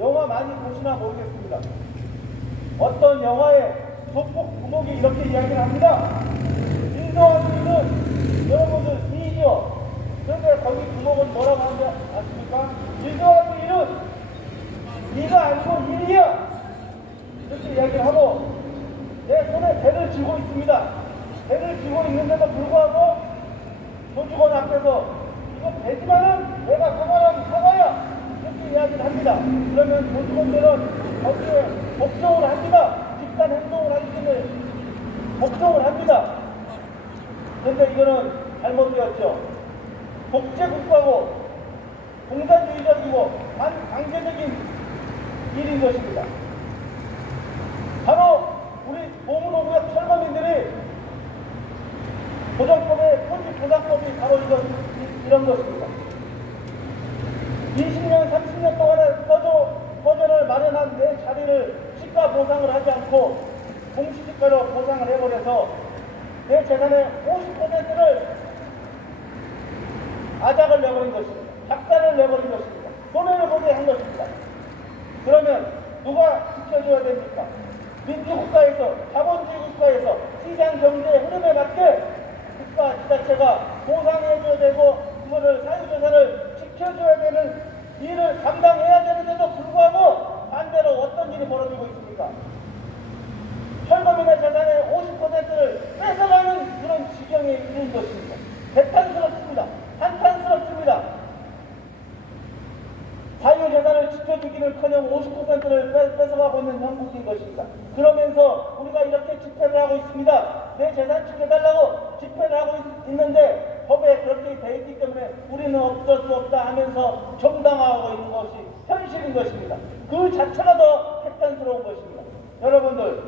영화 많이 보시나 모르겠습니다. 어떤 영화에 조폭 두목이 이렇게 이야기를 합니다. 1 더하기 1은 여러분들 2죠. 그런데 거기 두목은 뭐라고 하는지 아십니까? 1 더하기 1은 2가 아니고 1이야. 이렇게 이야기를 하고 내 손에 배를 쥐고 있습니다. 배를 쥐고 있는데도 불구하고 조직원 앞에서 이거 배지만은 내가 사과하면 사과야. 이렇게 이야기를 합니다. 그러면 조직원들은 거기에 복종을 합니다. 집단 행동을 하기 때문에 복종을 합니다. 그런데 이거는 잘못되었죠. 독재국가고 공산주의적이고 반강제적인 일인 것입니다. 바로 우리 보문호구역 철거민들이 보정법의 토지보상법이 바로 이런 것입니다. 20년, 30년 동안에 거저를 마련한 내 자리를 시가 보상을 하지 않고 공시지가로 보상을 해버려서 내 재산의 50%를 아작을 내버린 것입니다. 작사를 내버린 것입니다. 손해를 보게 한 것입니다. 그러면 누가 지켜줘야 됩니까? 민주국가에서, 자본주의 국가에서 시장 경제의 흐름에 맞게 국가 지자체가 보상해줘야 되고 그거를 사유재산을 지켜줘야 되는 일을 감당해야 되는데도 불구하고 반대로 어떤 일이 벌어지고 있습니까? 철거민의 재산의 50%를 뺏어가는 그런 지경에 이른 것입니다. 개탄스럽습니다. 한탄스럽습니다. 사유재산을 지켜주기는커녕 50%를 뺏어가고 있는 형국인 것입니다. 그러면서 우리가 이렇게 집회를 하고 있습니다. 내 재산 지켜달라고 집회를 하고 있는데 법에 그렇게 되어 있기 때문에 우리는 어쩔 수 없다 하면서 정당화하고 있는 것이 현실인 것입니다. 그 자체가 더 핵탄스러운 것입니다. 여러분들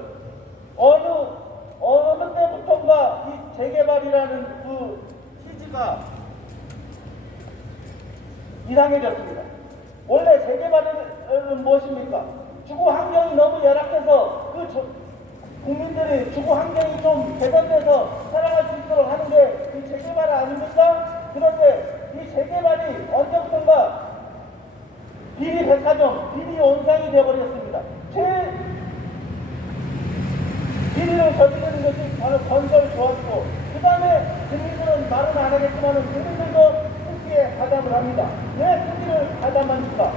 어느 때부터인가 이 재개발이라는 그 취지가 이상해졌습니다. 원래 재개발은 무엇입니까? 주거 환경이 너무 열악해서 국민들이 주거 환경이 좀 개선돼서 살아갈 수 있도록 하는 게 이 재개발 아닙니까? 그런데 이 재개발이 언제부턴가 비리 백화점, 비리 온상이 되어버렸습니다. 비리를 저지르는 것이 바로 건설 조합이고 그 다음에 국민들은 말은 안 하겠지만 국민들도 특기에 가담을 합니다. 왜 특기를 가담합니까?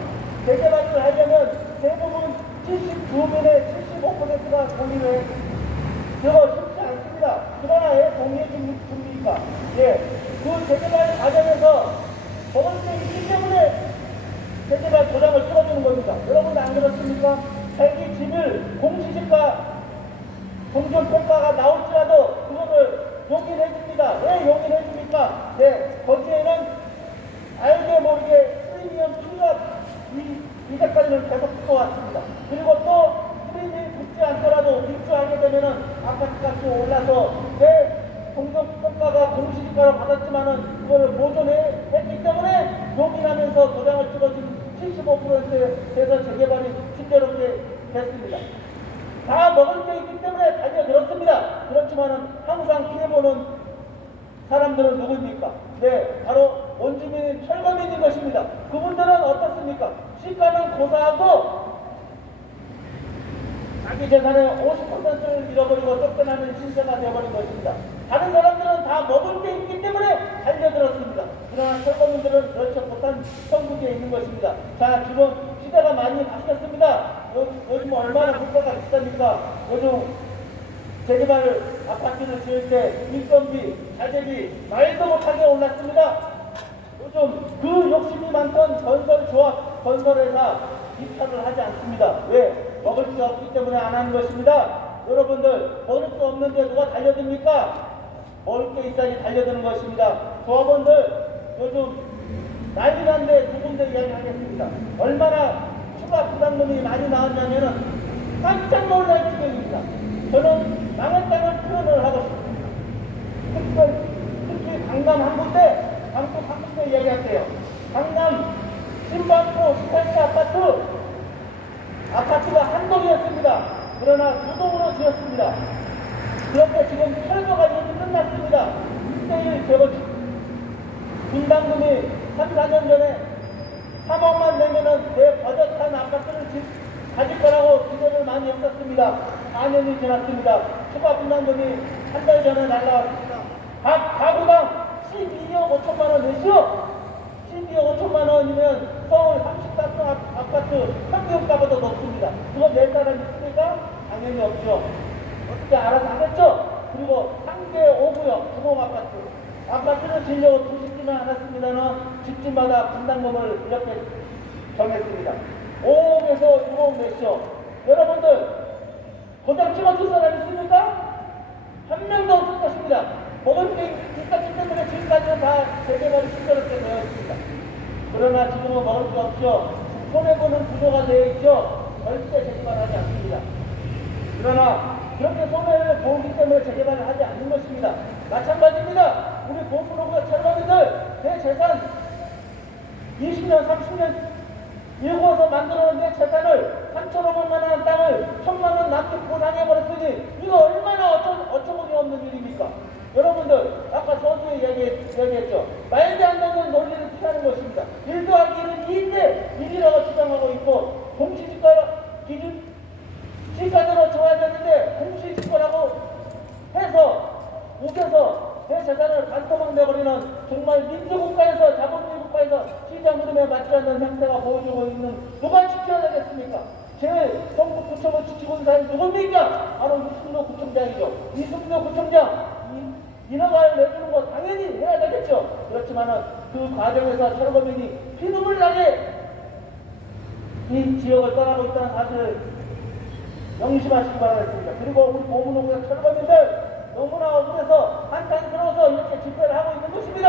재개발을 하려면 대부분 79분의 75%가 동의를 이거 쉽지 않습니다. 그러나 왜 동의해 줍니까? 예, 그 재개발 과정에서 먹을 게 있기 때문에 재개발 도장을 찍어주는 겁니다. 여러분 안 그렇습니까? 자기 집을 공시지가 공정평가가 나올지라도 그거를 용인해 줍니다. 왜 용인해 줍니까? 네, 거기에는 알게 모르게 프리미엄 투자 이제까지는 계속 붙어왔습니다. 그리고 또 프리미엄이 붙지 않더라도 입주하게 되면은 아파트 값이 올라서 내 공정평가가 공시지가로 받았지만은 그거를 보존했기 때문에 용인하면서 도장을 찍어준 75%에서 재개발이 순조롭게 됐습니다. 다 먹을 게 있기 때문에 달려들었습니다. 그렇지만은 항상 피해보는 사람들은 누구입니까? 네, 바로 원주민인 철거민인 것입니다. 그분들은 어떻습니까? 시가는 고사하고 자기 재산의 50%를 잃어버리고 쫓겨나는 신세가 되어버린 것입니다. 다른 사람들은 다 먹을 게 있기 때문에 달려들었습니다. 그러나 철거민들은 그렇지 못한 천국에 있는 것입니다. 자, 지금 시대가 많이 바뀌었습니다. 요즘 얼마나 물가가 비쌉니까? 요즘 재개발 아파트를 지을 때 인건비, 자재비 말도 못하게 올랐습니다. 요즘 그 욕심이 많던 건설조합, 건설회사 입찰을 하지 않습니다. 왜? 먹을 게 없기 때문에 안 하는 것입니다. 여러분들 먹을 게 없는데 누가 달려듭니까? 먹을 게 있어야지 달려드는 것입니다. 조합원들 요즘 난리 난데 두 군데 이야기하겠습니다. 얼마나 추가 부담금이 많이 나왔냐면은 깜짝 놀랄 지경입니다. 저는 망했다는 표현을 하고 싶습니다. 특히 강남 한 군데, 강북 한 군데 이야기할게요. 강남 신반포 18세 아파트가 한 동이었습니다. 그러나 두 동으로 지었습니다. 그런데 지금 철거가 이미 끝났습니다. 1대1 재건축. 분담금이 3, 4년 전에 3억만 내면은 내 버젓한 아파트를 없습니다. 4년이 지났습니다. 추가 분담금이 한 달 전에 날라왔습니다. 각 가구당 12억 5천만 원 내시오. 12억 5천만 원이면 서울 34층 아파트 평균가보다 높습니다. 그거 낼 사람 있습니까? 당연히 없죠. 어떻게 알아서 하겠죠? 그리고 상계 5구역 주공아파트. 아파트는 지려고 두집지만 않았습니다는 집집마다 분담금을 이렇게 정했습니다. 5억에서 6억 내시오. 여러분들 도장 찍어줄 사람 있습니까? 한 명도 없을 것입니다. 먹을 게 비쌌기 때문에 지금까지는 다 재개발이 시끄럽게 되어 있습니다. 그러나 지금은 먹을 게 없죠. 손해보는 구조가 되어 있죠. 절대 재개발하지 않습니다. 그러나 그렇게 손해를 보기 때문에 재개발을 하지 않는 것입니다. 마찬가지입니다. 우리 보수노구가 철거민들 내 재산 20년, 30년 일구어서 만들어놓은 내 재산을 3,500만 원 땅을 1,000만 원 남게 보상해버렸으니 이거 얼마나 어처구니 없는 일입니까? 여러분들 아까 서두에 얘기했죠. 말도 안 되는 논리를 피하는 것입니다. 1 더하기 1은 2인데 1이라고 주장하고 있고 공시지가 기준 시가대로 줘야 되는데 공시지가라고 해서 우겨서 내 재산을 반토막 내버리는 정말 민주국가에서 자본주의 국가에서 시장 흐름에 맞지 않는 형태가 보여주고 있는 누가 지켜야 되겠습니까? 제일 성북구청을 지키고 있는 사람이 누굽니까? 바로 이승도 구청장이죠. 이승도 구청장 인허가를 내주는 거 당연히 해야 되겠죠. 그렇지만은 그 과정에서 철거민이 피눈물 나게 이 지역을 떠나고 있다는 사실을 명심하시기 바라겠습니다. 그리고 우리 보문호구의 철거민들 너무나 억울해서 한탄스러워서 이렇게 집회를 하고 있는 것입니다.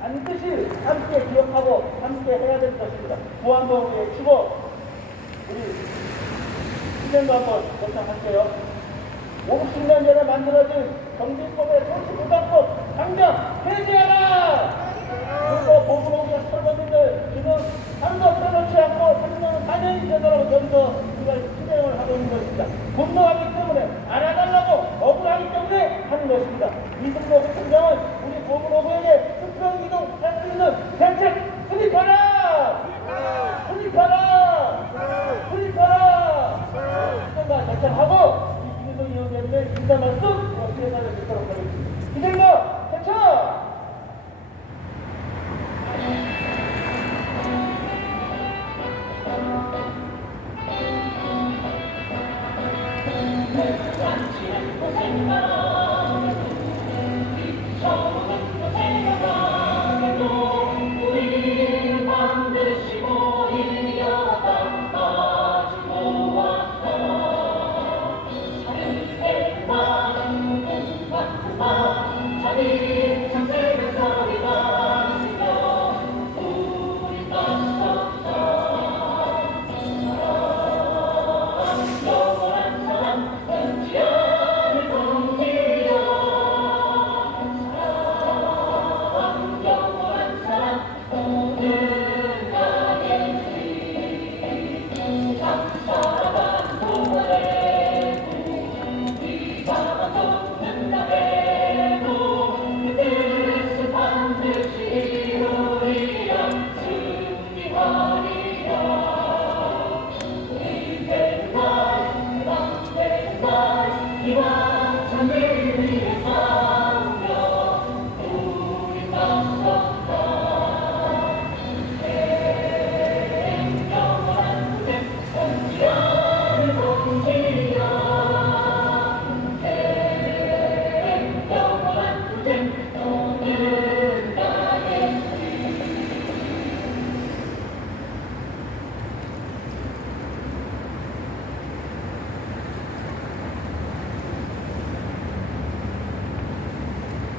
반드시 함께 기억하고 함께 해야 될 것입니다. 구한번 외치고 우리 시정도 한번 거창할게요. 50년 전에 만들어진 정비법의 토지보상법 당장 폐지하라! 그리고 보문호구의 철거민들 지금 하루도 빼놓지 않고 3년, 4년이 되도록 여기서 우리가 실행을 하고 있는 것입니다. 분노하기 때문에 알아달라고 억울하기 때문에 하는 것입니다. 이승도 구청장은 우리 보문호구에게 수평이동 할 수 있는 대책 수립하라! 수립하라! 수립하라! 수립하라! 대책하고 이 김희동 의원님의 인사 말씀 수행하여 듣도록 하겠습니다. 이승도 대책!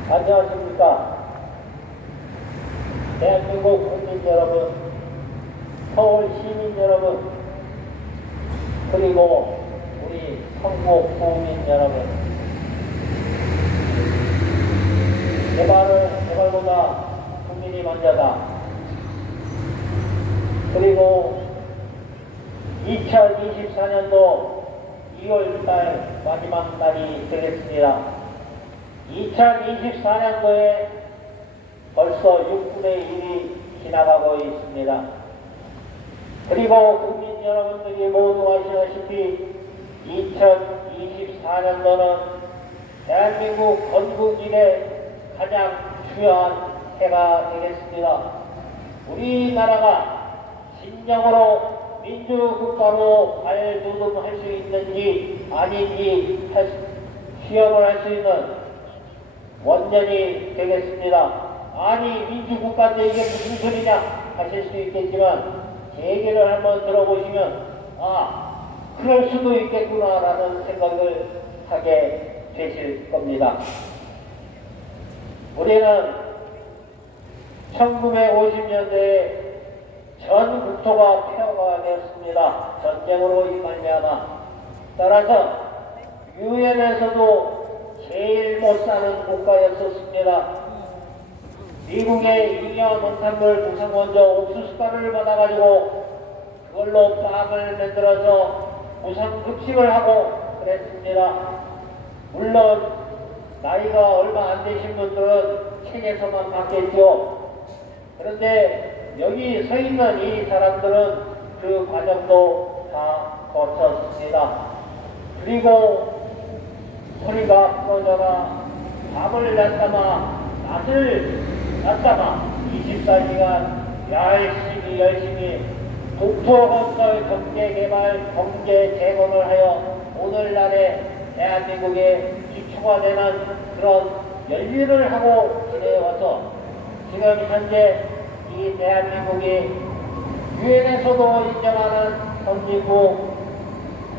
안녕하십니까. 대한민국 국민 여러분, 서울 시민 여러분, 그리고 우리 성북 구민 여러분, 개발보다 국민이 먼저다. 그리고 2024년도 2월달 마지막 날이 되겠습니다. 2024년도에 벌써 6분의 1이 지나가고 있습니다. 그리고 국민 여러분들이 모두 아시다시피 2024년도는 대한민국 건국 이래 가장 중요한 해가 되겠습니다. 우리나라가 진정으로 민주국가로 발돋움할 수 있는지 아닌지 시험을 할 수 있는 원년이 되겠습니다. 아니 민주국가인데 이게 무슨 소리냐 하실 수 있겠지만 제 얘기를 한번 들어보시면 그럴 수도 있겠구나 라는 생각을 하게 되실 겁니다. 우리는 1950년대에 전 국토가 폐허가 되었습니다. 전쟁으로 말미암아. 따라서 유엔에서도 제일 못 사는 국가였었습니다. 미국의 잉여 농산물 구성원조 옥수수가루를 받아가지고 그걸로 빵을 만들어서 무상급식을 하고 그랬습니다. 물론 나이가 얼마 안 되신 분들은 책에서만 봤겠죠. 그런데 여기 서 있는 이 사람들은 그 과정도 다 거쳤습니다. 그리고 소리가 부러져라 밤을 낮잠아 낮을 낮잠아 24시간 열심히 국토건설 경제개발 경제 재건을 하여 오늘날의 대한민국의 기초가 되는 그런 열일을 하고 지내와서 지금 현재 이 대한민국이 유엔에서도 인정하는 선진국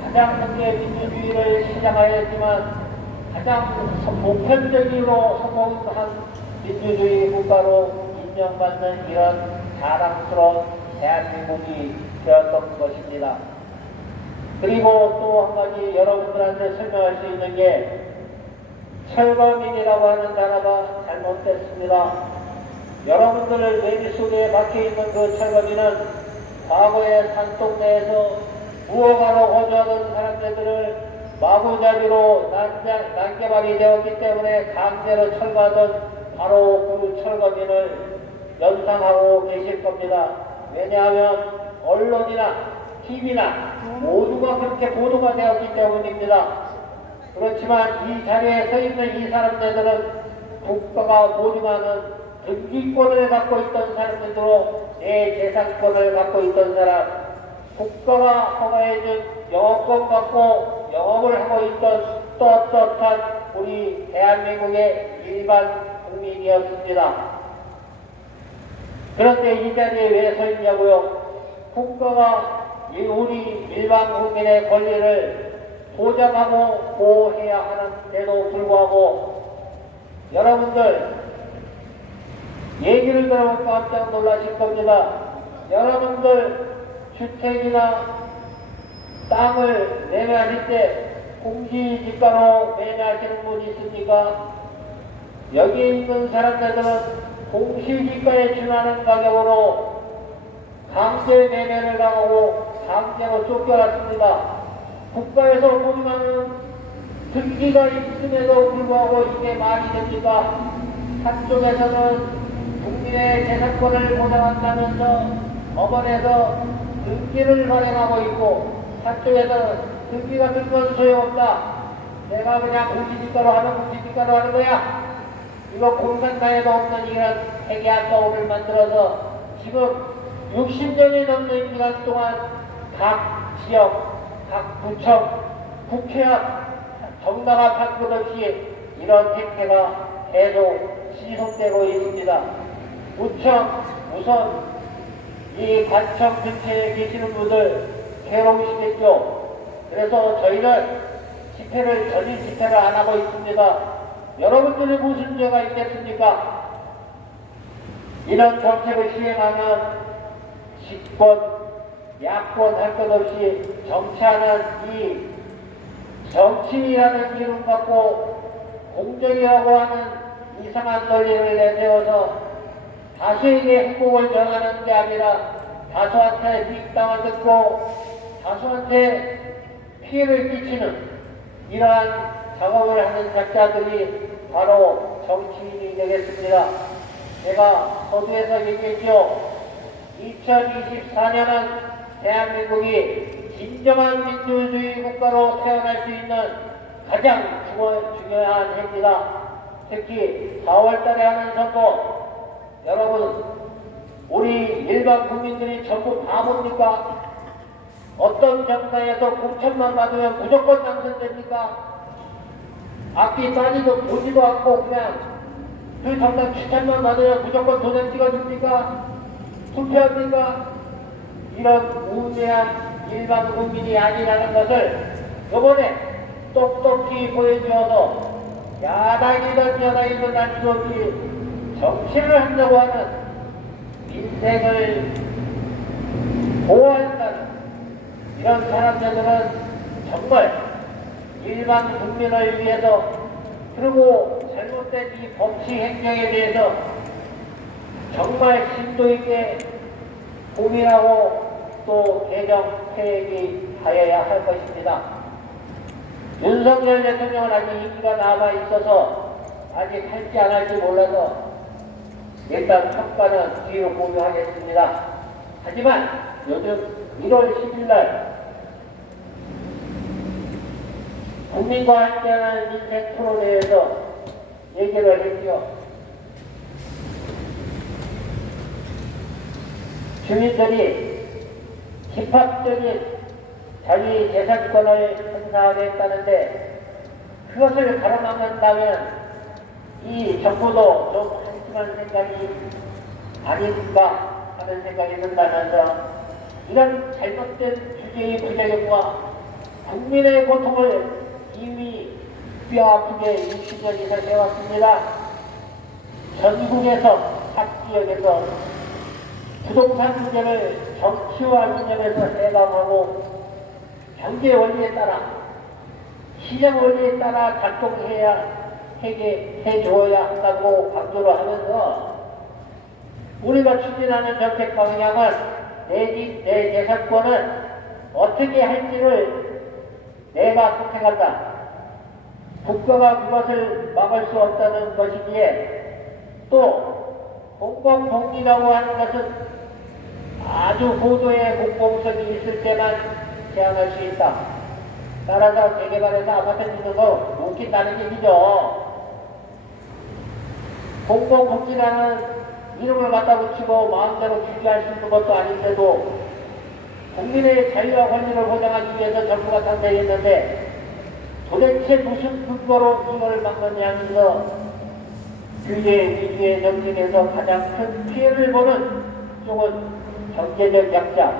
가장 현재 민주주의를 시작하였지만 가장 보편적으로 성공한 민주주의 국가로 인정받는 이런 자랑스러운 대한민국이 되었던 것입니다. 그리고 또 한 가지 여러분들한테 설명할 수 있는 게 철거민이라고 하는 단어가 잘못됐습니다. 여러분들 뇌리 속에 박혀있는 그 철거민은 과거의 산동네에서 무허가로 거주하던 사람들을 마구잡이로 난개발이 되었기 때문에 강제로 철거하던 바로 그 철거민을 연상하고 계실 겁니다. 왜냐하면 언론이나 TV나 모두가 그렇게 보도가 되었기 때문입니다. 그렇지만 이 자리에 서 있는 이 사람들은 국가가 보증하는 등기권을 갖고 있던 사람들로 내 재산권을 갖고 있던 사람, 국가가 허가해준 영업권 갖고 영업을 하고 있던 떳떳한 우리 대한민국의 일반 국민이었습니다. 그런데 이 자리에 왜 서 있냐고요? 국가가 우리 일반 국민의 권리를 보장하고 보호해야 하는데도 불구하고 여러분들 얘기를 들어보면 깜짝 놀라실 겁니다. 여러분들 주택이나 땅을 매매하실 때 공시지가로 매매하시는 분 있습니까? 여기 있는 사람들은 공시지가에 준하는 가격으로 강제 매매를 당하고 강제로 쫓겨났습니다. 국가에서 보증하는 등기가 있음에도 불구하고 이게 말이 됩니까? 한쪽에서는 국민의 재산권을 보장한다면서 법원에서 등기를 발행하고 있고 한쪽에서는 등기 같은 건 소용없다. 내가 그냥 공시지가로 하면 공시지가로 하는 거야. 이거 공산당에도 없는 이런 해괴한 법을 만들어서 지금 60년이 넘는 기간 동안 각 지역, 각 부청, 국회 앞 정당한 방법 없이 이런 행태가 계속 지속되고 있습니다. 우선 이 관청 근처에 계시는 분들 괴로우시겠죠. 그래서 저희는 전일 집회를 안 하고 있습니다. 여러분들이 무슨 죄가 있겠습니까? 이런 정책을 시행하면 집권, 야권 할 것 없이 정치하는 이 정치인이라는 이름 갖고 공정이라고 하는 이상한 논리를 내세워서 다수에게 행복을 정하는 게 아니라 다수한테 빅당을 듣고 다수한테 피해를 끼치는 이러한 작업을 하는 작자들이 바로 정치인이 되겠습니다. 제가 서두에서 얘기했죠. 2024년은 대한민국이 진정한 민주주의 국가로 태어날 수 있는 가장 중요한 해입니다. 특히 4월달에 하는 선거, 여러분 우리 일반 국민들이 전부 바보입니까? 어떤 정당에서 공천만 받으면 무조건 당선됩니까? 앞뒤 따지도 보지도 않고 그냥 그 정당 추천만 받으면 무조건 도장 찍어줍니까? 투표합니까? 이런 우대한 일반 국민이 아니라는 것을 이번에 똑똑히 보여주어서 야당이든 여당이든 알 수 없이 정치를 한다고 하는 민생을 보호한다는 이런 사람들은 정말 일반 국민을 위해서 그리고 잘못된 이 법치 행정에 대해서 정말 심도 있게 고민하고 또 개정 회의하여야 할 것입니다. 윤석열 대통령은 아직 임기가 남아 있어서 아직 할지 안 할지 몰라서 일단 평가는 뒤로 공유하겠습니다. 하지만 요즘 1월 10일 날 국민과 함께하는 인생 토론회에서 얘기를 했죠. 주민들이 집합적인 자기 재산권을 행사하겠다는데 그것을 가로막는다면 이 정부도 좀 한심한 생각이 아닌가 하는 생각이 든다면서 이런 잘못된 주제의 부작용과 국민의 고통을 이미 뼈아프게 60년 이상 해왔습니다. 전국에서 각 지역에서 부동산 문제를 정치와 개념에서 해방하고 경제 원리에 따라 시장 원리에 따라 해줘야 한다고 강조를 하면서 우리가 추진하는 정책 방향은 내 집, 내 재산권은 어떻게 할지를 내가 선택한다. 국가가 그것을 막을 수 없다는 것이기에 또 공공복리라고 하는 것은 아주 고도의 공공성이 있을 때만 제한할 수 있다. 따라서 재개발해서 아파트 짓는 거 웃긴다는 얘기죠. 공공복지라는 이름을 갖다 붙이고 마음대로 규제할 수 있는 것도 아닌데도 국민의 자유와 권리를 보장하기 위해서 정부가 탄생했는데 도대체 무슨 근거로 이걸 막느냐면서 규제 위주의 정책에서 가장 큰 피해를 보는 쪽은 경제적 약자,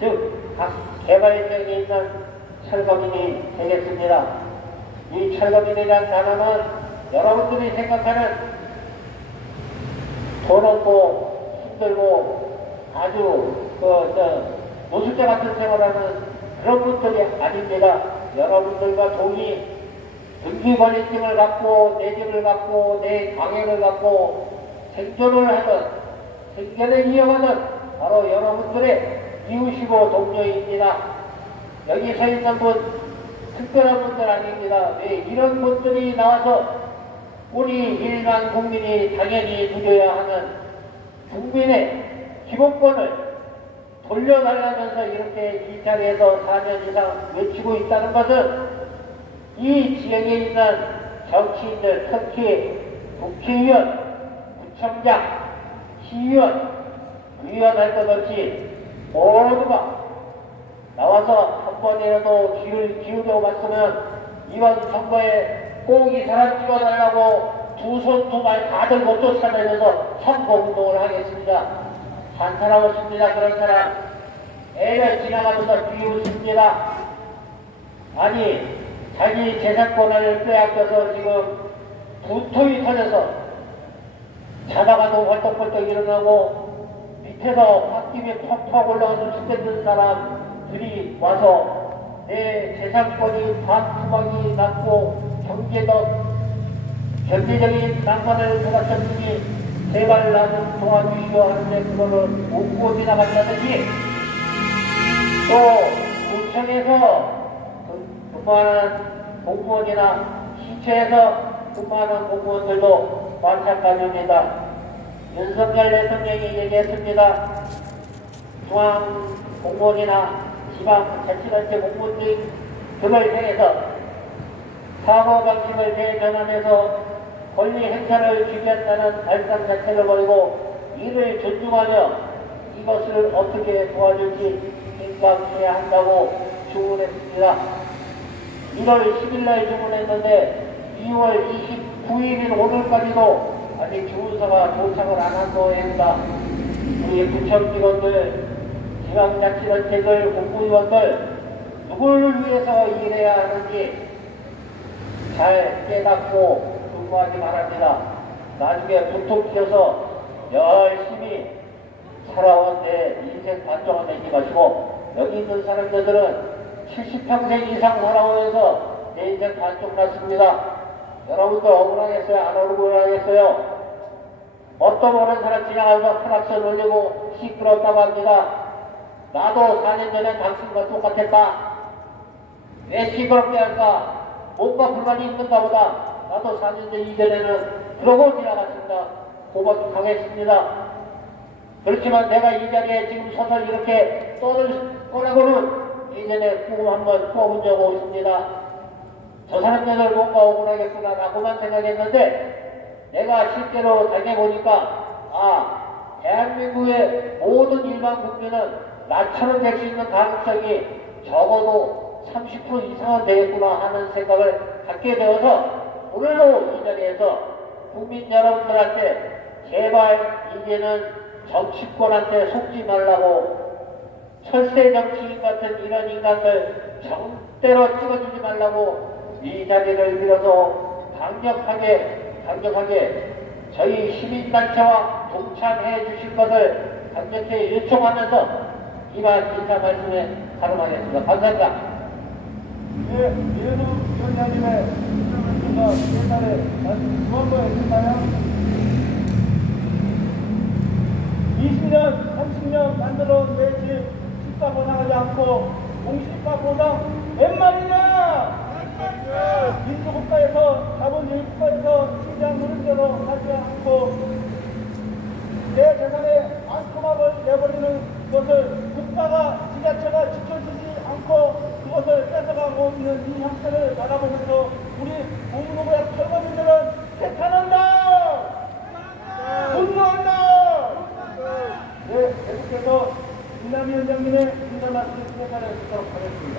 즉 각 개발지역에 있는 철거민이 되겠습니다. 이 철거민이라는 단어는 여러분들이 생각하는 돈 없고 힘들고 아주 노숙자 같은 생활하는 그런 분들이 아닙니다. 여러분들과 동의 등기권리증을 갖고 내 집을 갖고 내 가게를 갖고 생존을 하던 생계를 이어가던 바로 여러분들의 이웃이고 동료입니다. 여기 서 있는 분 특별한 분들 아닙니다. 왜 이런 분들이 나와서 우리 일반 국민이 당연히 누려야 하는 국민의 기본권을 돌려달라면서 이렇게 이 자리에서 4년 이상 외치고 있다는 것은 이 지역에 있는 정치인들, 특히 국회의원, 구청장, 시의원, 의원할 것 없이 모두가 나와서 한 번이라도 귀를 기울여 봤으면 이번 선거에 꼭 이 사람 찍어달라고 두 손 두 발 다 들고 쫓아다니면서 선거운동을 하겠습니다. 한 사람 없습니다. 그런 사람 애를 지나가면서 비웃습니다. 아니 자기 재산권을 빼앗겨서 지금 분통이 터져서 자다가도 벌떡벌떡 일어나고 밑에서 홧김에 퍽퍽 올라가서 죽겠는 사람들이 와서 내 재산권이 반토막이 났고 경제적인 난관을 받았으니 제발 나좀 도와주시오 하는데 그거를 웃고 지나간다든지 또 구청에서 근무하는 공무원이나 시청에서 근무하는 공무원들도 마찬가지입니다. 윤석열 대통령이 얘기했습니다. 중앙 공무원이나 지방자치단체 공무원들을 대해서 사고방식을 대전환해서 권리 행사를 주겠다는 발상 자체를 버리고 이를 존중하며 이것을 어떻게 도와줄지 생각해야 한다고 주문했습니다. 1월 10일날 주문했는데 2월 29일인 오늘까지도 아직 주문서가 도착을 안 한 거입니다. 우리 구청 직원들, 지방자치단체들, 공무위원들 누구를 위해서 일해야 하는지 잘 깨닫고 근무하기 바랍니다. 나중에 부톡 튀어서 열심히 살아온 내 인생 반쪽을 내지 마시고 여기 있는 사람들은 70평생 이상 살아오면서 내 인생 반쪽 났습니다. 여러분들 억울하겠어요? 안 억울하겠어요? 어떤 모르는 사람 지나가서 크락션 올리고 시끄럽다고 합니다. 나도 4년 전에 당신과 똑같았다. 왜 시끄럽게 할까? 뭔가 불만이 있는가 보다. 나도 4년 전 이전에는 그러고 지나갔습니다. 고백하겠습니다. 그렇지만 내가 이 자리에 지금 서서 이렇게 떠들 거라고는 예전에 꿈 한번 꿔본 적 없습니다. 저 사람들을 뭔가 억울하겠구나 라고만 생각했는데 내가 실제로 당해보니까 대한민국의 모든 일반 국민은 나처럼 될 수 있는 가능성이 적어도 30% 이상은 되겠구나 하는 생각을 갖게 되어서 오늘도 이 자리에서 국민 여러분들한테 제발 이제는 정치권한테 속지 말라고 철새 정치인 같은 이런 인간들 절대로 찍어주지 말라고 이 자리를 빌어서 강력하게 저희 시민단체와 동참해 주실 것을 강력히 요청하면서 이만 인사 말씀에 가름하겠습니다. 감사합니다. 네, 이현우 위원장님의 인사 옛날에 말씀 한번 해주실까요? 20년, 30년 만들어온 내 집, 집값 보상하지 않고 공시지가 보상 웬 말이냐? 민주국가에서 자본주의 국가에서 시장 흐름대로 하지 않고 내 재산에 안토막을 내버리는 것을 국가가 지자체가 지켜주지 않고 그것을 뺏어가고 있는 이 형태를 바라보면서 우리 공무노부의 철거민들은 대탄한다! 분노한다! 네, 계속해서 김남희 위원장님의 인사 말씀 진행하여 주도록 하겠습니다.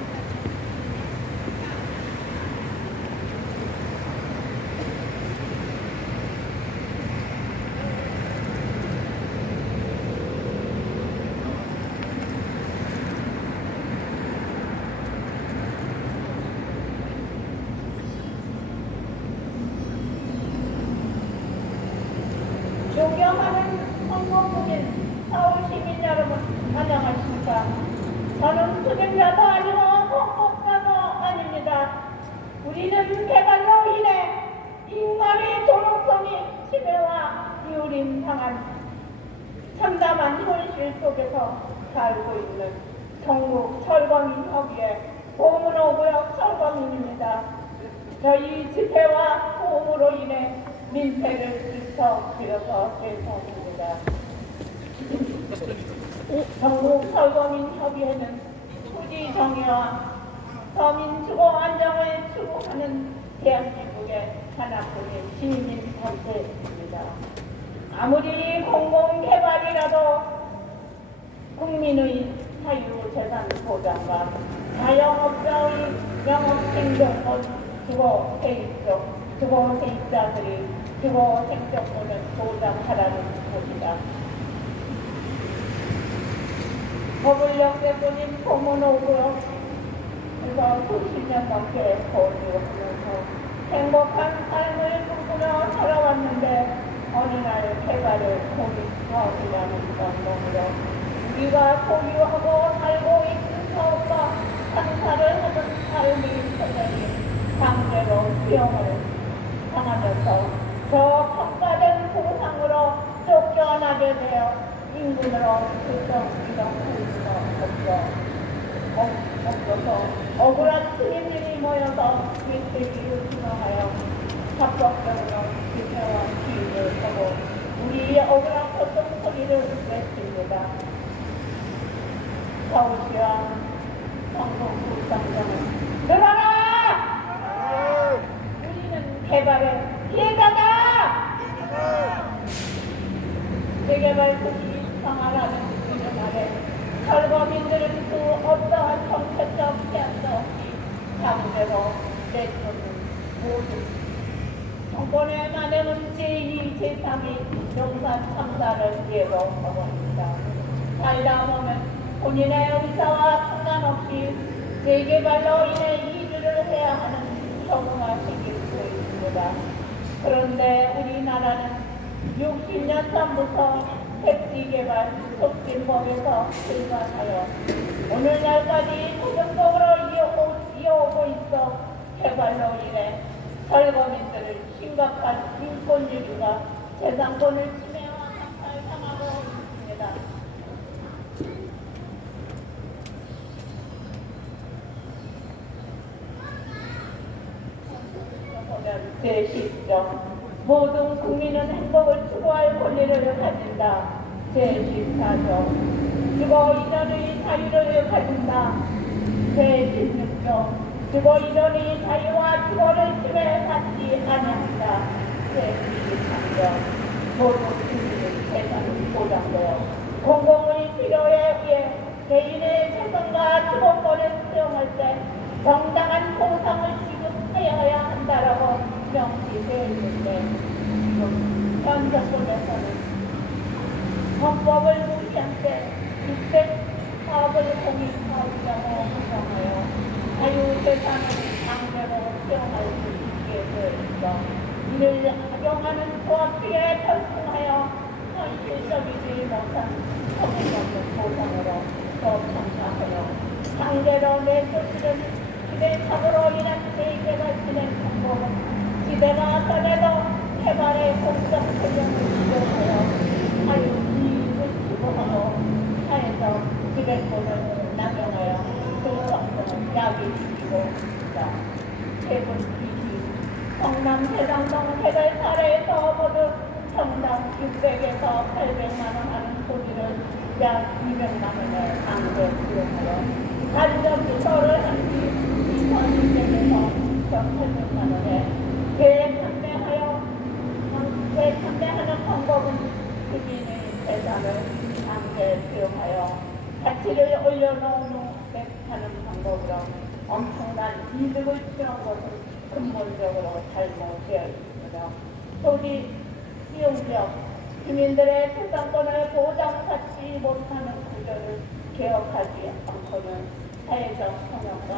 존경하는 헌법국민 서울 시민 여러분 안녕하십니까. 저는 투쟁자도 아니고 헌법가도 아닙니다. 우리는 개발로 인해 인간의 존엄성이 침해와 기울임 당한 참담한 현실 속에서 살고 있는 전국 철거민 협의회 보문호구역 철거민입니다. 저희 집회와 소음으로 인해 민폐를 끼쳐드려서 죄송합니다. 전국 철거민 협의회는 토지 정의와 서민 주거 안정을 추구하는 대한민국의 하나뿐인 시민 단체입니다. 아무리 공공개발이라도 국민의 자유재산 보장과 자영업자의 영업행정권 주거 세입자들이 주거 생존권을 보장하라는 것이다. 법을 역대권인 공문호구역에서 수십 년 넘게 거주하면서 행복한 삶을 꿈꾸며 살아왔는데 어느 날 개발을 공익사업이라는 명목으로 우리가 소유하고 살고 있는 사업과 상사를 하는 삶의 터전이 강제로 수용을 당하면서 저 평가된 보상으로 쫓겨나게 되어 인근으로 이동할 수가 없어서 억울한 시민들이 모여서 민폐를 신청하여 합법적으로 집회와 시위를 하고 우리의 억울한 고통 소리를 냈습니다. 서울시와 내쫓는 모든 정권의 만행은 제2, 제3이 용산 참사를 예고하고 있다. 살다 보면 본인의 의사와 상관없이 재개발로 인해 이주를 해야 하는 경우가 생길 수 있습니다. 그런데 우리나라는 60년 전부터 택지개발 촉진법에서 출발하여 오늘날까지 부정적으로 이어오고 있어 개발로 인해 철거민들을 심각한 인권위기가 재산권을 침해와 박탈당하고 있습니다. 제10조 모든 국민은 행복을 추구할 권리를 가진다. 제14조 주거 이전의 자유를 가진다. 제16조 주거 이전의 자유와 주거를 침해받지 아니한다. 제23조 모든 국민의 재산이 보장되어 공공의 필요에 의해 개인의 재산과 주거권을 수용할 때 정당한 보상을 지급하여야 한다라고 명시되어 있는데 지금 현 정권에서는 헌법을 무시한 채 주택 사업을 공익화하자고 주장하여 자유재산을 강제로 수용할 수 있게 되어 있어 이를 악용하는 조합주의에 편승하여 현실적이지 못한 법률적인 보상으로 조합상사하여 강제로 내쫓으려는 지배착오로 인한 재개발 진행 정보는 지배가 전에도 개발의 공적 권력을 주도하여 자유이익을 추구하고 사회적 지배권을 남용하여 공정성을 야기시키고 있다. 최근 20 성남 대장동 개발 사례에서 모두 평당 600에서 800만 원 하는 토지를 약 200만 원에 강제 수용하여 간접 주소를 한 뒤 2020년에서 800만 원에 재판매하는 방법은 주민의 재산을 강제 수용하여 가치를 올려놓은 후 매입하는 방법으로 엄청난 이득을 취한 것은 근본적으로 잘못되어 있습니다. 토지 이용지역 주민들의 재산권을 보장받지 못하는 구조를 개혁하지 않고는 사회적 성향과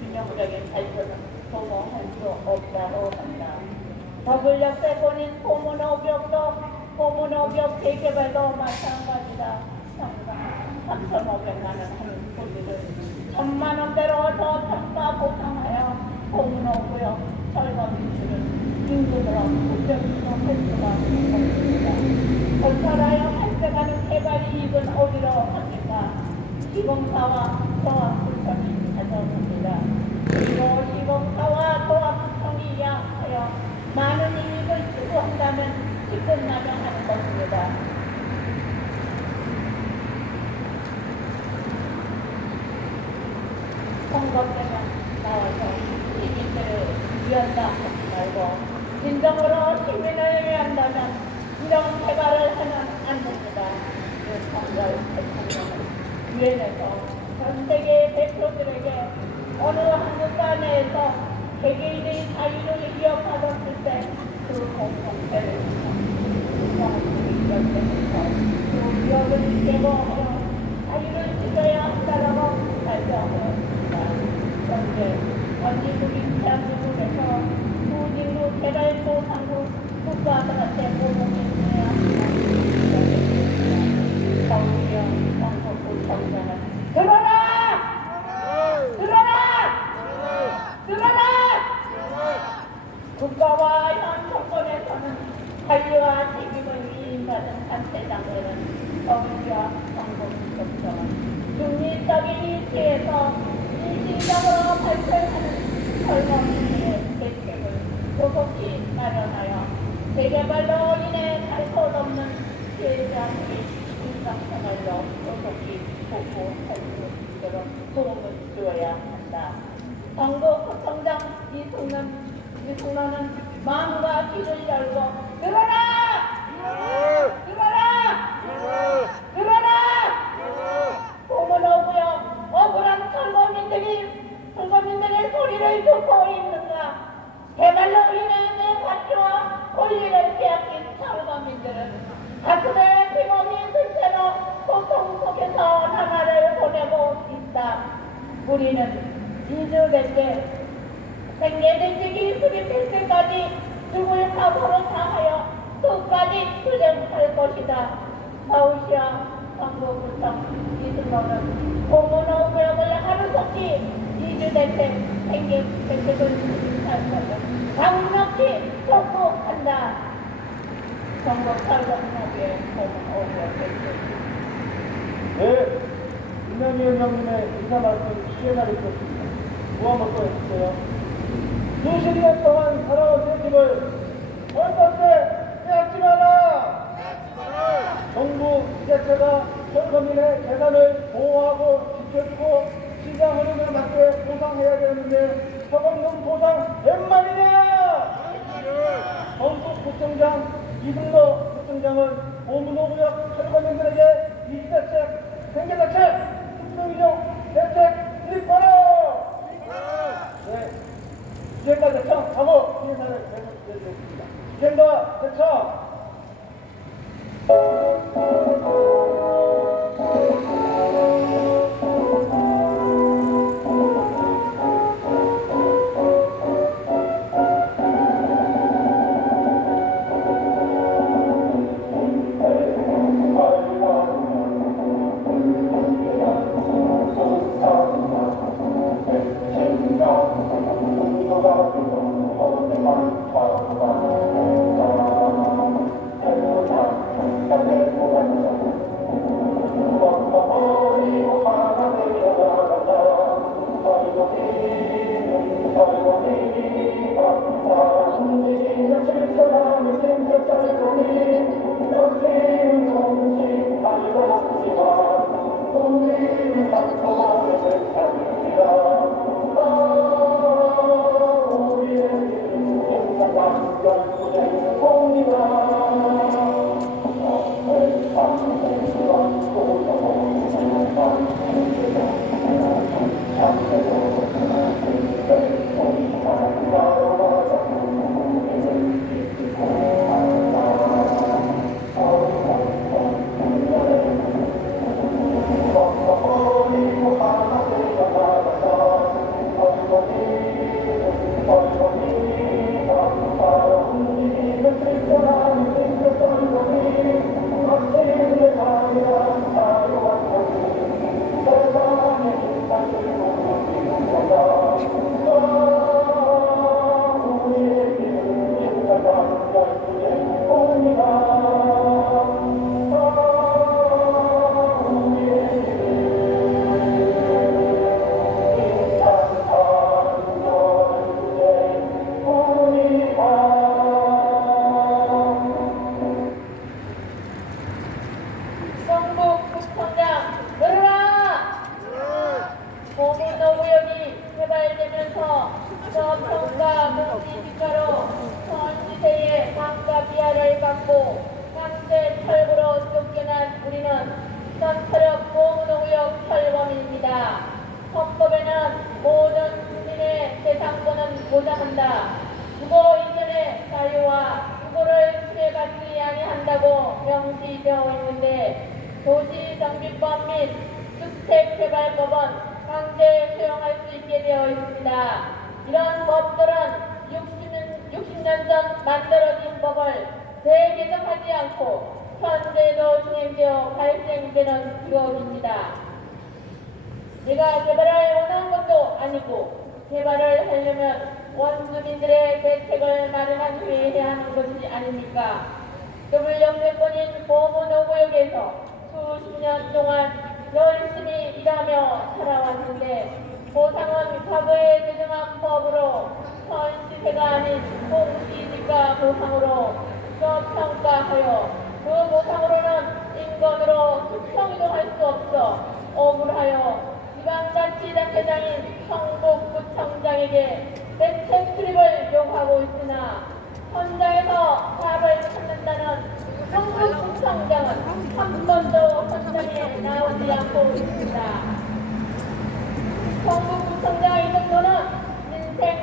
균형적인 발전은 도모할 수 없다고 한다. 법을 역세권인 포문호벽 재개발도 마찬가지다. 평당 3,500만 원 하는 토지를 1,000만 원대로 더 평가 보상하여 포문호구역 철거민들은 임금으로 국정수용할 수가 없습니다. 건설하여 발생하는 개발 이익은 어디로 갑니까? 시공사와 조합구청이 가져옵니다. 그리고 시공사와 조합구청이 양하여 많은 이익을 추구한다면 직권남용하는 것입니다. 선거 때만 나와서 시민들을 위한다 하지 말고 진정으로 시민을 위한다면 이런 개발을 하면 안 됩니다. 윤석열 대통령은 유엔에서 전 세계 대표들에게 어느 한 국가 내에서 개개인의 자유를 위협받았을 때 그 공동체를 구성을 결정해서 그 위협을 제거하여 자유를 지켜야 한다라고 발표하였습니다. 현재 원진국인 대한민국에서 후진국 개발소상국 국가들한테 보복해야 한다는 정의연 왕국부 정장은 들어라! 국가와 현 정권에서는 관리와 책임을 위임받은 단체장들은 정의와 정복적성은 중립적인 위치에서 인식적으로 발표하는 설명의 대책을 조속히 마련하여 재개발로 인해 갈 수 없는 피해자들이 일상생활로 조속히 복구할 수 있도록 도움을 주어야 한다. 정부 구청장 이승만은 마음과 귀를 열고 들어라! 포문호구역 억울한 철거민들의 소리를 이를 돕고 있는가? 개발로 인해 내 가치와 권리를 빼앗긴 철거민들은 가슴에 힘없는 근처로 고통 속에서 나날을 보내고 있다. 우리는 이주백제 생계대책이 수립될 때까지 죽을 각오로 다하여 끝까지 투쟁할 것이다. 서울시와 성북구청 이승로는 공무원 구역을 하루속히 이주대책 생계대책을 수립할 것을 강력히 촉구한다. 전국 철거민협의회 공무원 대책. 네, 김명희원장님의 인사 말씀 시행하고 있습니다. 무한번 또 해주세요. 수십 년 동안 살아온 내 집을 절대 빼앗지 마라! 정부 지자체가 철거민의 재산을 보호하고 지켜주고 시장 흐름에 맞게 보상해야 되는데 저없는 보상 몇 말이냐! 전국구청장 이승로 구청장은 보문호구역 철거민들에게 이 지자체 생계대책, 특성이종 대책 수립하라! 네, 시행과 대청하고 인사를 드리겠습니다. 시행과 대청! 성북구청장 들어라! 보문호구역이 개발되면서 저평가 묵지지가로 전시세의 상가 비하를 받고 강제 철거로 쫓겨난 우리는 전철역 보문호구역 철거민입니다. 헌법에는 모든 국민의 재산권은 보장한다. 주거 이전의 자유와 주거를 취해받지 아니한다고 명시되어 있는데 도시정비법 및 주택개발법은 강제 수용할 수 있게 되어 있습니다. 이런 법들은 60년 전 만들어진 법을 재개정하지 않고 현재도 진행되어 발생되는 기업입니다. 내가 개발을 원하는 것도 아니고 개발을 하려면 원주민들의 대책을 마련한 후에 해야 하는 것이 아닙니까? 더블 영세권인 보문호구역에서 수십 년 동안 열심히 일하며 살아왔는데 보상은 과거에 제정한 법으로 현시세가 아닌 공시지가 보상으로 저평가하여 그 보상으로는 인건으로 수평이동할 수 없어 억울하여 지방자치단체장인 성북구청장에게 대책 수립을 요구하고 있으나 현장에서 답을 찾는다는 성북구청장은 한 번도 현장에 나오지 않고 있습니다. 성북구청장 이승로는 인생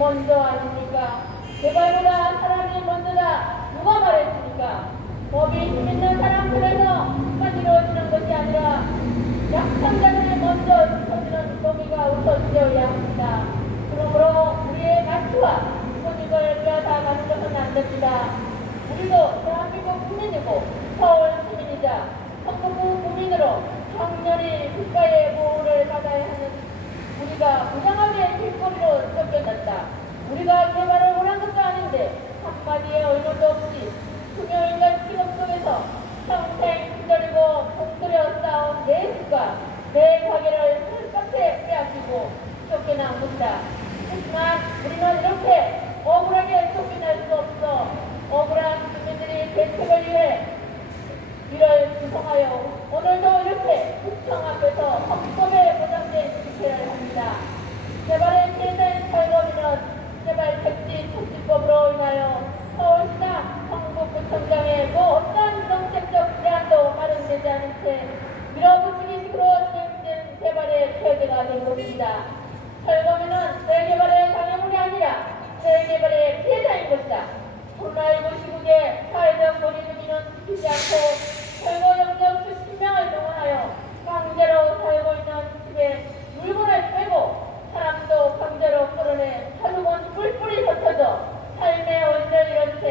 먼저 아닙니까? 개발보다 사람이 먼저다. 누가 말했습니까? 법이 힘 있는 사람들에서만 이루어지는 것이 아니라 약한 자들이 먼저 지켜지는 도미가 우선되어야 합니다. 그러므로 우리의 가치와 권익을 빼앗아가는 것은 안 됩니다. 우리도 대한민국 국민이고 서울 시민이자 성북구 국민으로 당연히 국가의 보호를 받아야 하는 우리가 무장하게 길거리로 쫓겨났다. 우리가 개발을 원한 것도 아닌데 한마디의 의문도 없이 투명인간 직업 속에서 평생 기다리고 공들여 쌓은 내 집과 내 가게를 헐값에 빼앗기고 쫓겨난 것이다. 하지만 우리는 이렇게 억울하게 쫓겨날 수 없어. 억울한 국민들이 대책을 위해 이를 구성하여 오늘도 이렇게 국정 앞에서 헌법에 보장된 집회를 합니다. 개발의 피해자인 철거민은 개발 택지 촉진법으로 인하여 서울시나 성북구청장의 어떤 정책적 제안도 마련되지 않은 채 밀어붙이기식으로 진행된 개발의 피해자가 된 것입니다. 철거민은 재개발의 장애물이 아니라 재개발의 피해자인 것이다. 코로나19 시국에 사회적 거리두기는 지키지 않고 철거 영역 수십 명을 동원하여 강제로 살고 있는 집에 물건을 빼고 사람도 강제로 끌어내 하루건 뿔뿔이 흩어져 삶의 원인을 잃은 채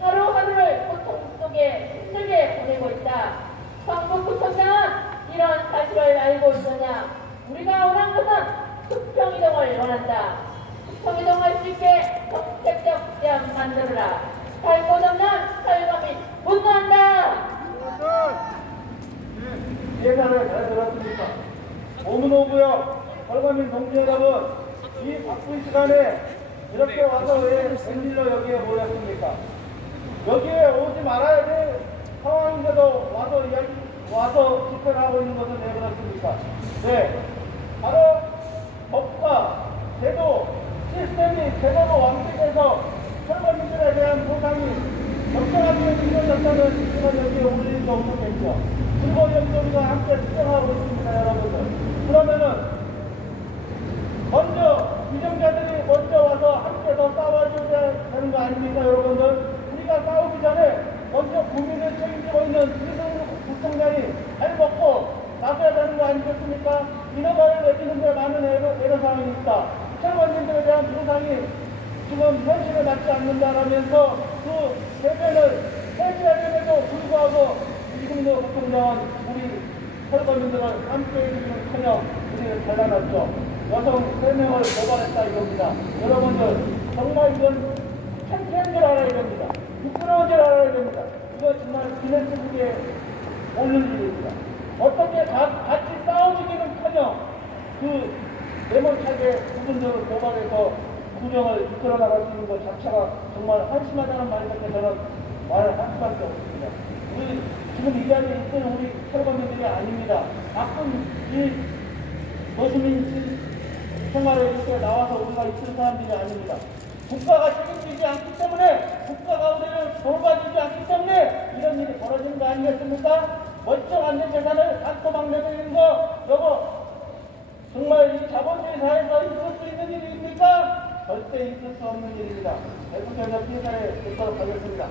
하루하루를 고통 속에 힘들게 보내고 있다. 성북구청장은 이런 사실을 알고 있느냐? 우리가 원한 것은 수평이동을 원한다. 수평이동할 수 있게 정책적 제안 만들어라. 갈 곳 없는 철거민 분노한다. 예산을 잘 들었습니까? 오문오고요. 철거민 동지 여러분, 이 바쁜 시간에 이렇게 와서 왜 웬일로 여기에 모였습니까? 여기에 오지 말아야 될 상황인데도 와서 집회를 하고 있는 것은 왜 그렇습니까? 네, 바로 법과 제도, 시스템이 제대로 완벽해서 철거민들에 대한 보상이 적절하게 이루어졌다는 이유는 여기에 올 일도 없었겠죠. 그리고 여기 우리가 함께 수정하고 있습니다, 여러분들. 그러면은 먼저 위정자들이 먼저 와서 함께 더 싸워줘야 되는 거 아닙니까, 여러분들? 우리가 싸우기 전에 먼저 국민을 책임지고 있는 이승우 구청장이 잘 먹고 나서야 되는 거 아니겠습니까? 인허가를 내주는데 많은 애로사항이 있다. 철거민들에 대한 보상이 지금 현실에 맞지 않는다라면서 그 대변을 해지하려고 불구하고 이승우 구청장은 우리 철거민들을 함께 해주기는커녕 우리를 잘라놨죠. 여성 3명을 고발했다 이겁니다. 여러분들 정말 이건 창피한 줄 알아야 됩니다. 부끄러운 줄 알아야 됩니다. 이거 정말 기네스북에 올릴 일입니다. 어떻게 같이 싸워주기는커녕 그 매몰차게 그분들을 고발해서 구정을 이끌어 나갈 수 있는 것 자체가 정말 한심하다는 말밖에 저는 말을 할 수밖에 없습니다. 우리 지금 이 자리에 있는 우리 철거민들이 아닙니다. 바쁜 이 도시민 생활에 이렇게 나와서 우리가 있을 사람들이 아닙니다. 국가가 책임지지 않기 때문에, 국가가 우리를 돌봐주지 않기 때문에 이런 일이 벌어지는 거 아니겠습니까? 멀쩡한 내 재산을 한토막 내버리는 거, 여보, 정말 이 자본주의 사회에서 있을 수 있는 일입니까? 절대 있을 수 없는 일입니다. 계속해서 피해자에 듣도록 하겠습니다.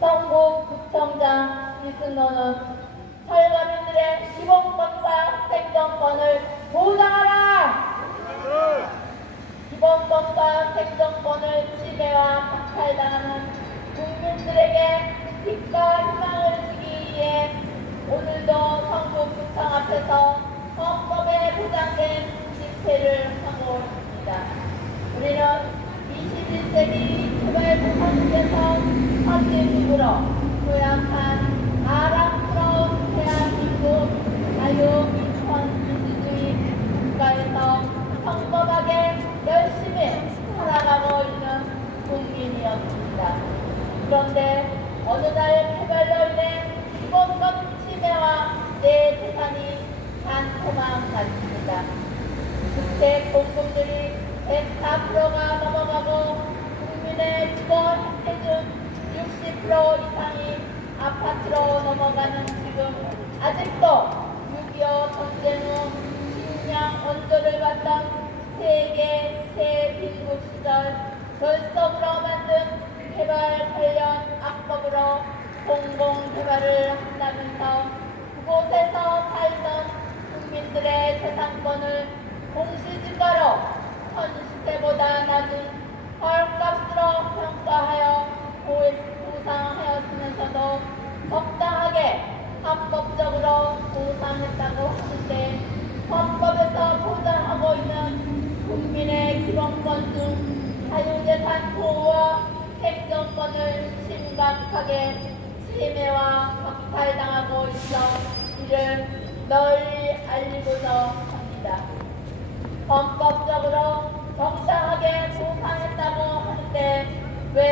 성북구청장 이승노는 철거민들의 기본권과 생존권을 보장하라! 기본권과 생존권을 침해와 박탈당하는 국민들에게 빛과 희망을 주기 위해 오늘도 성북구청 앞에서 헌법에 보장된 집회를 하고 있습니다. 우리는 21세기 개발도상국에서 사실적으로 조약한 아랑스러운 대한민국 자유민주주의 국가에서 평범하게 열심히 살아가고 있는 국민이었습니다. 그런데 어느 날 개발로 인해 기본권 침해와 내 재산이 반토막 났습니다. 주택 공급률이 104%가 넘어가고 국민의 주거 혜택은 60% 이상이 아파트로 넘어가는 지금 아직도 6.25 전쟁 후 세계 새빈국 시절 결석으로 만든 개발 관련 악법으로 공공개발을 한다면서 그곳에서 살던 국민들의 재산권을 공시지가로 현시세보다 낮은 헐값으로 평가하여 보상하였으면서도 적당하게 합법적으로 보상했다고 하는데 헌법에서 보장하고 있는 국민의 기본권 중 자유재산 보호와 행정권을 심각하게 침해와 박탈당하고 있어 이를 널리 알리고자 합니다. 헌법적으로 정당하게 보상했다고 하는데 왜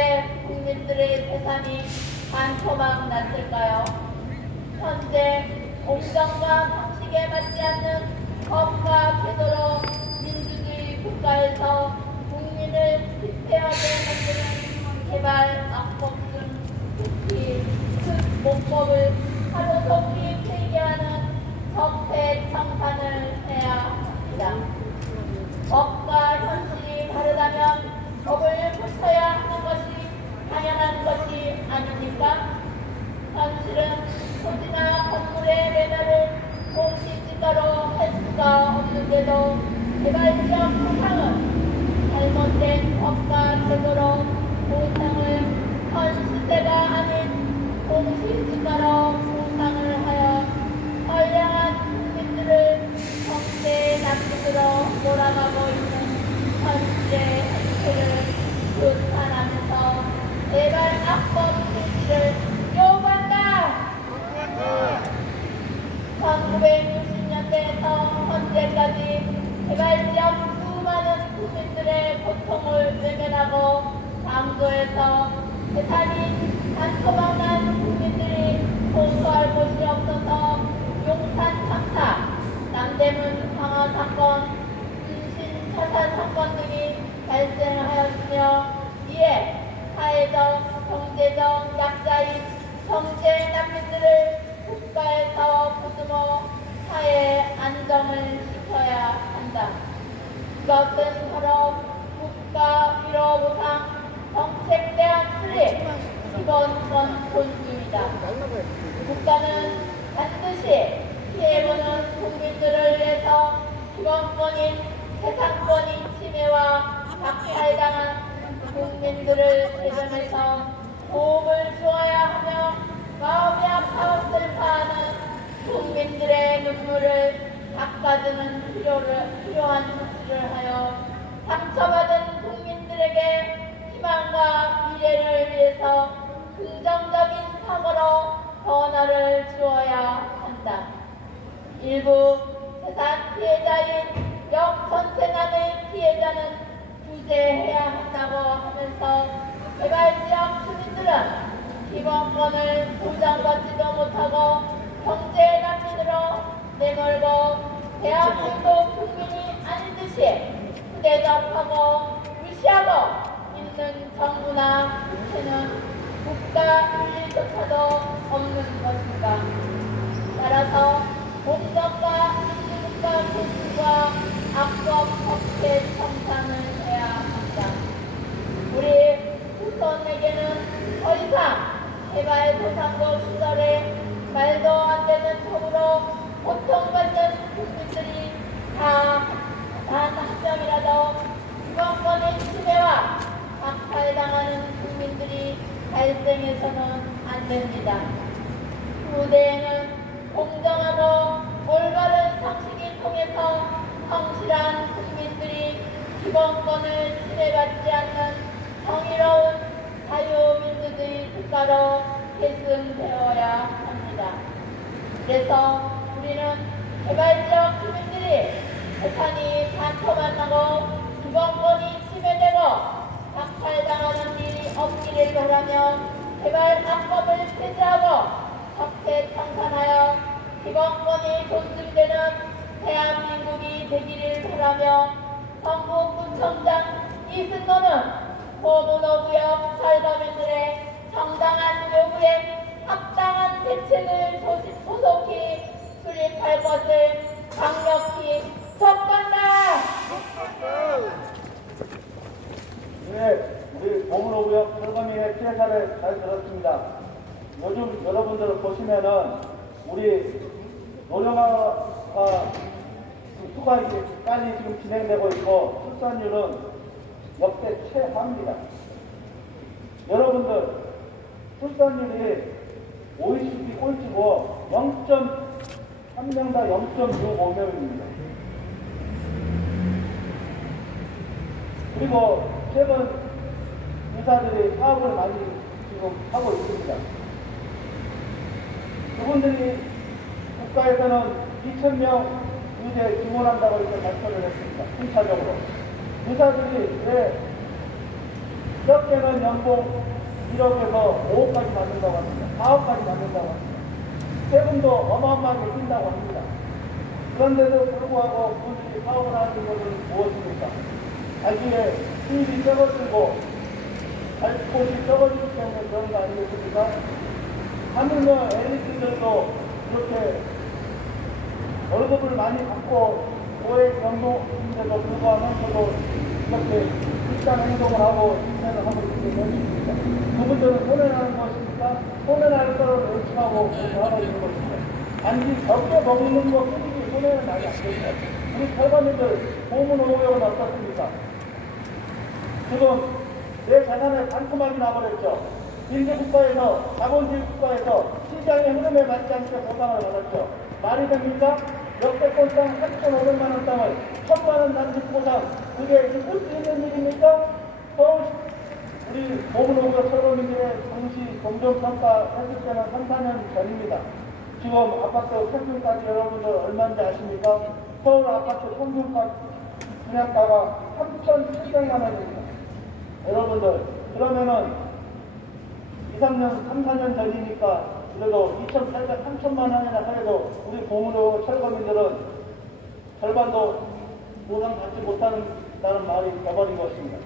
국민들의 재산이 반토막 났을까요? 현재 공정과 상식에 맞지 않는 법과 제도로 민주주의 국가에서 국민을 피폐하게 만드는 개발 악법 중 특히 특목법을 하루속히 폐기하는 적폐청산을 해야 합니다. 법과 현실이 다르다면 법을 고쳐야 하는 것이 당연한 것이 아닙니까? 현실은 토지나 건물의 매매를 공시지가로 할 수가 없는데도 개발지역 보상은 잘못된 법과 제도로 보상을 현시세가 아닌 공시지가로 보상을 하여 선량한 국민들을 경제 낭비로 몰아가고 있는 현실의 행태를 규탄하면서 개발 악법 폐지를 요구한다. 1960년대에서 현재까지 개발지역 수많은 국민들의 고통을 외면하고 강조해서 재산이 반토막난 국민들이 호소할 곳이 없어서 용산 참사, 남대문 강화 사건, 인신 자살 사건 등이 발생하였으며 이에 사회적, 경제적 약자인 경제 난민들을 국가에서 보듬어 사회의 안정을 지켜야 한다. 이것은 바로 국가 위로 보상 정책 대안 수립 기본권 존중이다. 국가는 반드시 피해보는 국민들을 위해서 기본권인 재산권의 침해와 박탈당한 국민들을 대변해서 도움을 주어야 하며 마음이 아파 슬퍼하는 국민들의 눈물을 닦아주는 필요한 조치를 하여 상처받은 국민들에게 희망과 미래를 위해서 긍정적인 사고로 변화를 주어야 한다. 일부 재산 피해자인 역전세난의 피해자는 구제해야 한다고 하면서 개발지역 주민들은 기본권을 보장받지도 못하고 경제 난민으로 내몰고 대한민국 국민이 아닌 듯이 대접하고 무시하고 있는 정부나 국회는 국가 윤리조차도 없는 것인가. 따라서 공정과 민주국가 계승과 악법 적폐 청산을 해야 합니다. 우리 후손에게는 더 이상 개발도상국 시절에 말도 안 되는 턱으로 고통받는 국민들이 단 한 명이라도 기본권의 침해와 박탈당하는 국민들이 발생해서는 안 됩니다. 후대에는 공정하고 올바른 상식을 통해서 성실한 국민들이 기본권을 침해받지 않는 정의로운 자유민주주의 국가로 계승되어야 합니다. 그래서 우리는 개발지역 주민들이 재산이 반토막 나고 기본권이 침해되고 박탈당하는 일이 없기를 바라며 개발 악법을 폐지하고 적폐 청산하여 기본권이 존중되는 대한민국이 되기를 바라며 성북구청장 이승노는 고문호구역 철거민들의 정당한 요구에 합당한 대책을 조속히 수립할 것을 강력히 촉구한다. 같습니다. 요즘 여러분들 보시면은 우리 노령화 수가 빨리 지금 진행되고 있고 출산율은 역대 최하입니다. 여러분들 출산율이 OECD 꼴찌고 0.3명당 0.65명입니다. 그리고 최근 의사들이 사업을 많이 지금 하고 있습니다. 그분들이 국가에서는 2,000명 의대 지원한다고 이렇게 발표를 했습니다. 순차적으로. 의사들이 왜 적게는 연봉 1억에서 5억까지 받는다고 합니다. 4억까지 받는다고 합니다. 세금도 어마어마하게 뛴다고 합니다. 그런데도 불구하고 그분들이 사업을 하는 것은 무엇입니까? 자기의 수입이 적어지고 갈 곳이 적어지기 때문에 그런 거 아니겠습니까? 하물며 엘리트들도 이렇게 월급을 많이 받고 고액 연봉인데도 불구하면서도 이렇게 비싼 행동을 하고 인생을 하고 있는 것입니다. 그분들은 손해나는 것입니까? 손해날 거를 의심하고 하고 있는 것입니다. 단지 적게 먹는 것뿐이지 손해는 나지 않습니다. 우리 탈관인들 보문 오역은 어떻습니까? 지금 내 자산을 반토막이 나버렸죠. 민주국가에서, 자본주의 국가에서 시장의 흐름에 맞지 않게 보상을 받았죠. 말이 됩니까? 역대권 땅 3,500만 원 땅을 1,000만 원 단식 보상, 그게 있을 수 있는 일입니까? 서울 우리 보문오고 철거민들의 당시 공정평가 했을 때는 3, 4년 전입니다. 지금 아파트 평균까지 여러분들 얼마인지 아십니까? 서울 아파트 평균가 분양가가 3,700만 원입니다. 여러분들 그러면은 2, 3년, 3, 4년 전이니까 그래도 2,800, 3,000만 원이나 해도 우리 보문오고 철거민들은 절반도 보상받지 못한다는 말이 돼버린 것입니다.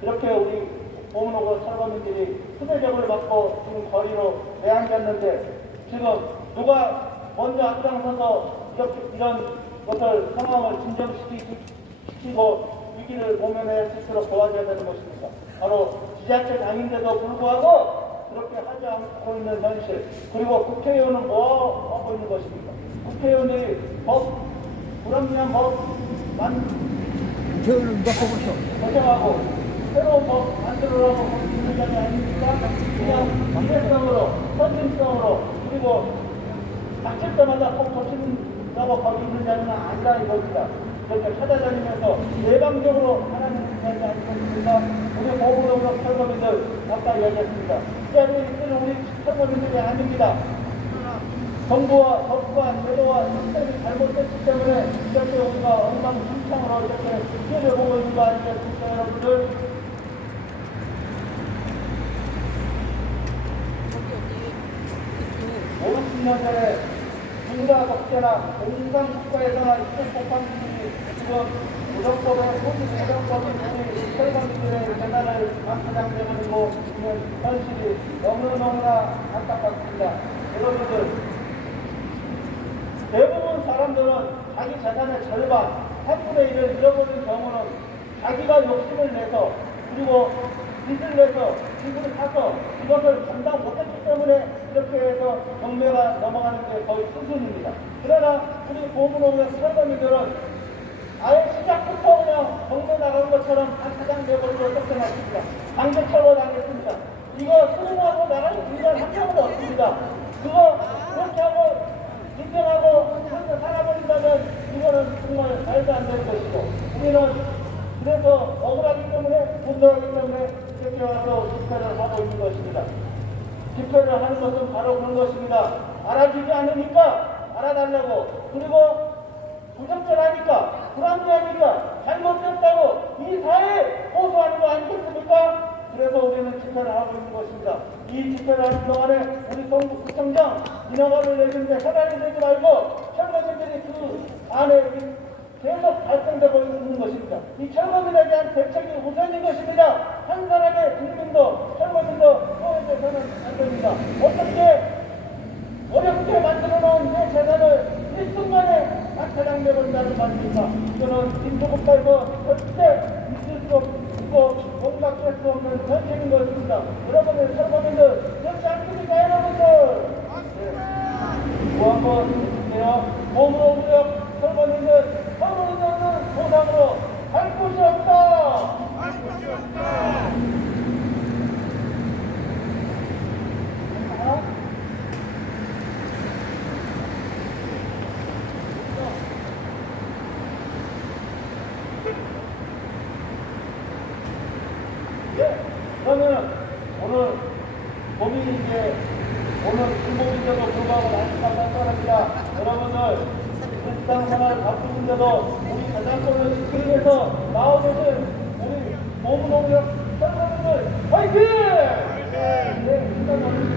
이렇게 우리 보문오고 철거민들이 수배적을 받고 지금 거리로 내앉았는데 지금 누가 먼저 앞장서서 이런 것을 상황을 진정시키고 위기를 모면할 수 있도록 도와줘야 되는 것입니다. 바로 지자체 당인데도 불구하고 그렇게 하지 않고 있는 현실. 그리고 국회의원은 뭐 하고 있는 것입니까? 국회의원들이 불합리한 국회의원은 몇 번부터 고정하고 새로운 법 만들어라고 있는 것이 아닙니까? 그냥 기회성으로, 선진성으로, 그리고 닥칠 때마다 꼭 고친다고 거기 있는 자리는 아니라 이겁니다. 이렇게 찾아다니면서 예방적으로 하라는 것이 아니겠습니까? 우리 보호노력 철거민들 아까 이야기했습니다. 이 자리에 있는 우리 철거민들이 아닙니다. 정부와 법과 제도와 시스템이 잘못됐기 때문에 이렇게 우리가 엉망진창으로 이렇게 피해를 보고 있는 거 아니겠습니까, 여러분들? 50년 전에 군사 독재나 공산국가에서나 이쪽 폭탄들이 지금 무정법에 무정법이 우리 철거민들의 재산을 강타장되고 있는 현실이 너무너무나 안타깝습니다. 여러분들, 대부분 사람들은 자기 재산의 절반, 3분의 1을 잃어버린 경우는 자기가 욕심을 내서 그리고 빚을 내서 빚을 사서 이것을 감당 못했기 때문에 이렇게 해서 경매가 넘어가는 게 거의 수순입니다. 그러나 우리 보문오고 철거민들은 아예 시작부터 그냥 경매 나간 것처럼 안타장되버리고 쫓겨났습니다. 강제 철거당했습니다. 이거 수능하고 나갈 인간 한 명은 없습니다. 그거 그렇게 하고 인정하고 살아버린다면 이거는 정말 말도 안 되는 것이고 우리는 그래서 억울하기 때문에 분노하기 때문에 이렇게 와서 집회를 하고 있는 것입니다. 집회를 하는 것은 바로 그런 것입니다. 알아주지 않으니까 알아달라고 그리고 부적절하니까 불합리하니까 잘못됐다고 이 사회에 호소하는 거 아니겠습니까? 그래서 우리는 집회를 하고 있는 것입니다. 이 집회를 하는 동안에 우리 성북구청장 인허가를 내주는데 허가를 내지 말고 철거민들이 그 안에 계속 발생되고 있는 것입니다. 이 철거민에 대한 대책이 우선인 것입니다. 한 사람의 국민도 철거민도 소외돼서는 안 됩니다. 어떻게 어렵게 만들어 놓은 내 재산을 일순간에 낙찰당해버린다는 말입니까? 이거는 민주국가에서 절대 있을 수 없고 용납할 수 없는 현실인 것입니다. 여러분들 철거민들 그렇지 않습니까? 있습니까, 여러분들? 뭐 한번 해주세요. 몸으로 무력 설거지는 서문이 없는 보상으로 할 곳이 없다. 예, 그러면 오늘 봄이 이제 오늘 중복인데도 불구하고 안심한다는 거랍니다. 여러분들 일상생활 바쁘신데도 우리 자전거를 지키기 위해서 나오는 우리 몸노력 선생님들 화이팅! 네, 일단